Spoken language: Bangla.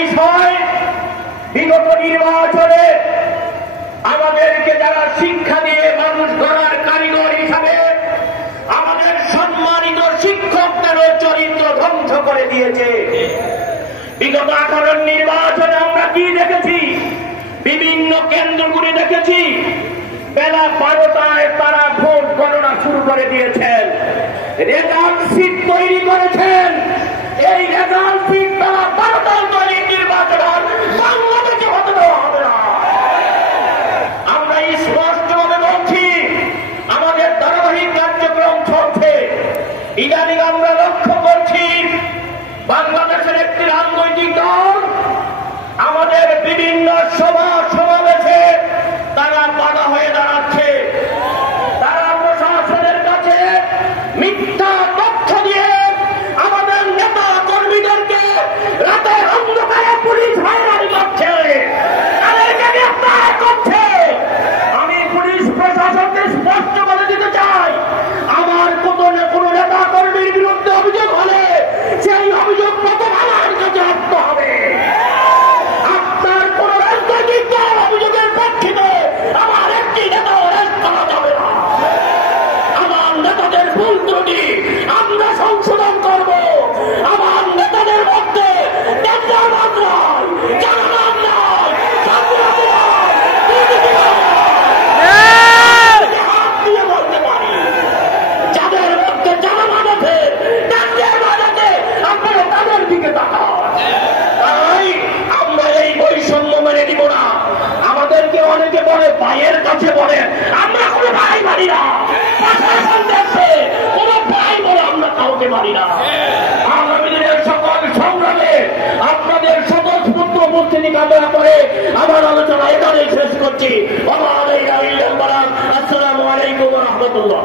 বিষয়, বিগত নির্বাচনে আমাদেরকে যারা শিক্ষা দিয়ে মানুষ গড়ার কারিগর হিসাবে আমাদের সম্মানিত শিক্ষকদেরও চরিত্র ধ্বংস করে দিয়েছে। বিগত 18 নির্বাচনে আমরা কি দেখেছি? বিভিন্ন কেন্দ্রগুলি দেখেছি বেলা 12টায় তারা ভোট গণনা শুরু করে দিয়েছেন, রেজাল্ট শীট তৈরি করেছেন। এই রেজাল্ট শীট তারা 12টায় তৈরি নির্বাচন বাংলাদেশে হতে দেওয়া হবে না। আমরা স্পষ্টভাবে বলছি, আমাদের ধারাবাহিক কার্যক্রম চলছে। ইদানিং আমরা লক্ষ্য করছি বাংলাদেশের একটি রাজনৈতিক দল আমাদের বিভিন্ন সভা সমাবেশে তারা বাধা হয়ে দাঁড়াচ্ছে। তারা প্রশাসনের কাছে মিথ্যা তথ্য দিয়ে আমাদের নেতা কর্মীদেরকে রাতের অন্ধকারে পুলিশ হয়রানি করছে, তাদেরকে গ্রেফতার করছে। আমি পুলিশ প্রশাসনকে স্পষ্ট বলে দিতে চাই, আমার কোন নেতা কর্মীর বিরুদ্ধে অভিযোগ হলে সেই অভিযোগ প্রথম আমার কাছে আসতে হবে। আপনার কোন রাজনৈতিক দল অভিযোগের প্রেক্ষিতে আমার একটি নেতা অ্যারেস্ট করা যাবে না। আমার নেতাদের ভুল ত্রুটি আমরা সংশোধন করব। আমার নেতাদের মধ্যে টেন্ডারবাজ নয়, জানাবাজ নয়, চাঁদাবাজ নয়, দুর্নীতিবাজ নয়। হাত দিয়ে বলতে পারি, যাদের মধ্যে জানাবাজ আছে, টেন্ডারবাজ আছে, আপনারা তাদের দিকে তাকান। তাই আমরা এই বৈষম্য মেনে নিব না। আমাদেরকে অনেকে বলে ভাইয়ের কাছে বলে, আমরা কোনো ভাই মানি না। প্রশাসন দেখছে কোনো ভাই বলে আমরা কাউকে মানি না। আগামী দিনের সকল সংগ্রামে আপনাদের সকল পুত্র উপস্থিতি কামনা করে আমার আলোচনা এখানেই শেষ করছি। আসসালামু আলাইকুম ওয়া রাহমাতুল্লাহ।